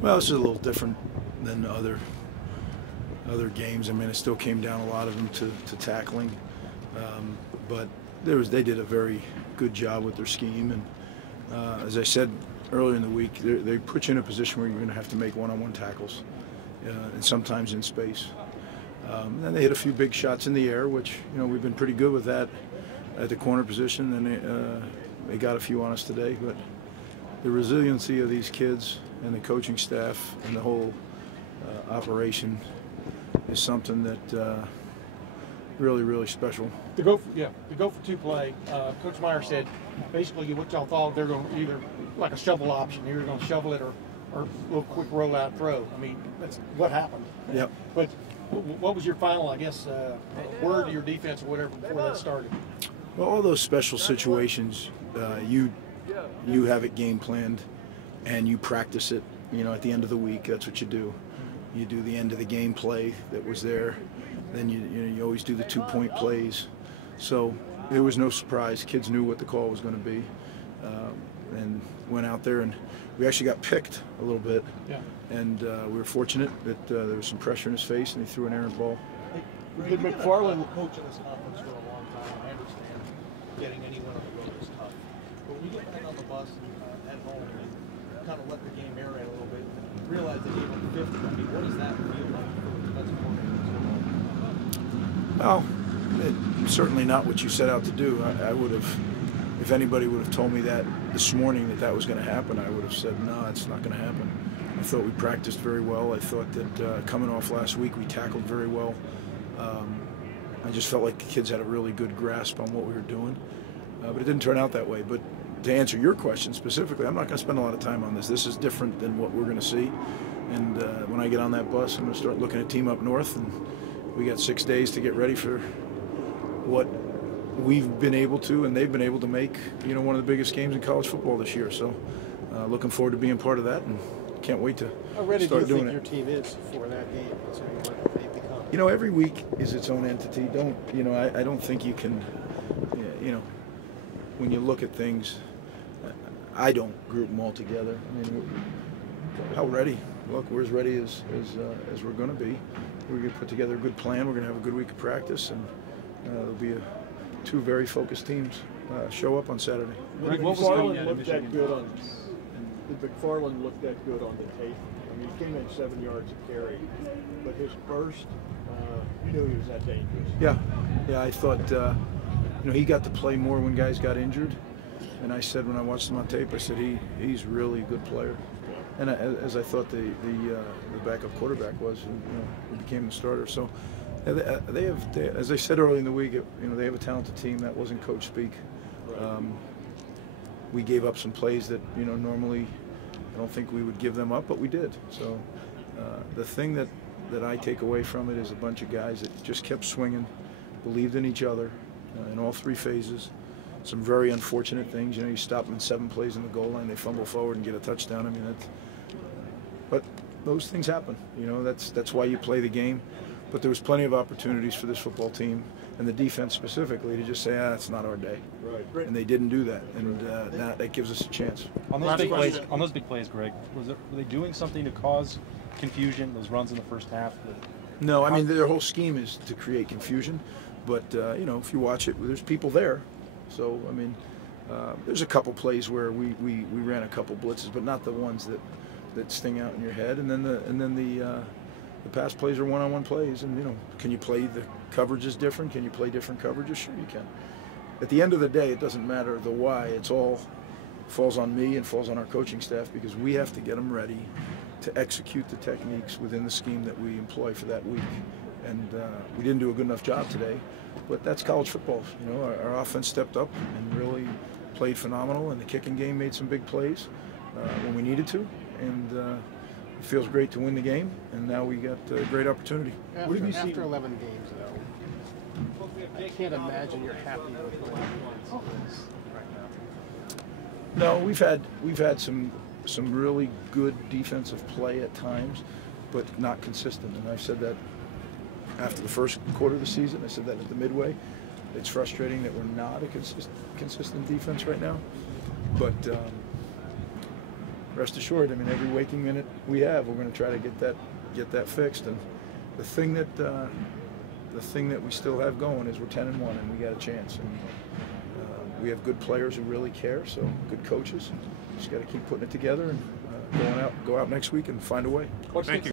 Well, this is a little different than other games. I mean, it still came down a lot of them to tackling, but they did a very good job with their scheme. And as I said earlier in the week, they put you in a position where you're going to have to make one-on-one tackles, and sometimes in space. And they hit a few big shots in the air, which we've been pretty good with that at the corner position, and they got a few on us today. But the resiliency of these kids and the coaching staff and the whole operation is something that really, really special. The go for two play. Coach Meyer said basically what y'all thought they're going to either like a shovel option, you're going to shovel it or a little quick rollout throw. I mean, that's what happened. Yep. But what was your final, I guess, word to your defense or whatever before that started? Well, all those special situations, you have it game planned, and you practice it. At the end of the week, that's what you do. You do the end of the game play that was there. Then you always do the 2-point plays. So there was no surprise. Kids knew what the call was going to be, and went out there, and we actually got picked a little bit. Yeah. And we were fortunate that there was some pressure in his face, and he threw an errant ball. Did McFarland coaching this conference for a long time? I understand getting anyone on the road is tough. But when you get back on the bus and at home and kind of let the game aerate a little bit, and realize they gave up 50, I mean, what does that feel like for the defensive coordinator? Well, it's certainly not what you set out to do. I would have, if anybody would have told me that this morning that was going to happen, I would have said, no, it's not going to happen. I thought we practiced very well. I thought that coming off last week, we tackled very well. I just felt like the kids had a really good grasp on what we were doing, but it didn't turn out that way. But to answer your question specifically, I'm not going to spend a lot of time on this. This is different than what we're going to see. And when I get on that bus, I'm going to start looking at Team Up North, and we got 6 days to get ready for what we've been able to, and they've been able to make, one of the biggest games in college football this year. So looking forward to being part of that, and can't wait to start doing it. How ready do you think your team is for that game? Every week is its own entity. I don't think you can, when you look at things, I don't group them all together. I mean, how ready? Look, we're as ready as we're going to be. We're going to put together a good plan. We're going to have a good week of practice, and there'll be two very focused teams show up on Saturday. Did McFarland look that good on? Did McFarland look that good on the tape? I mean, he came in 7 yards a carry, but his burst, you knew he was that dangerous. Yeah. I thought, he got to play more when guys got injured, and I said when I watched him on tape, I said he's really a good player. And as I thought the backup quarterback was, who became the starter. So they have, as I said earlier in the week, they have a talented team. That wasn't coach speak. We gave up some plays that normally I don't think we would give them up, but we did. So the thing that I take away from it is a bunch of guys that just kept swinging, believed in each other in all three phases. Some very unfortunate things. You stop them in 7 plays in the goal line, they fumble forward and get a touchdown. I mean, but those things happen. That's why you play the game. But there was plenty of opportunities for this football team and the defense specifically to just say, it's not our day. Right. And they didn't do that, and that gives us a chance. On those big plays, Greg, were they doing something to cause confusion? Those runs in the first half. No, I mean their whole scheme is to create confusion. But if you watch it, there's people there. So I mean, there's a couple plays where we ran a couple blitzes, but not the ones that sting out in your head. And then the pass plays are one-on-one plays, and can you play the coverages different? Can you play different coverages? Sure you can. At the end of the day, it doesn't matter the why. It's all falls on me and falls on our coaching staff, because we have to get them ready to execute the techniques within the scheme that we employ for that week. And we didn't do a good enough job today, but that's college football. Our offense stepped up and really played phenomenal, and the kicking game made some big plays when we needed to, and it feels great to win the game, and now we got a great opportunity. After 11 games, though, I can't imagine you're happy with the way it is right now. No, we've had some really good defensive play at times, but not consistent. And I've said that after the first quarter of the season. I said that at the midway. It's frustrating that we're not a consistent defense right now, but rest assured, I mean, every waking minute we have, we're going to try to get that fixed. And the thing that we still have going is we're 10-1, and we got a chance. And we have good players who really care, so good coaches. Just got to keep putting it together and go out next week and find a way. Thank you.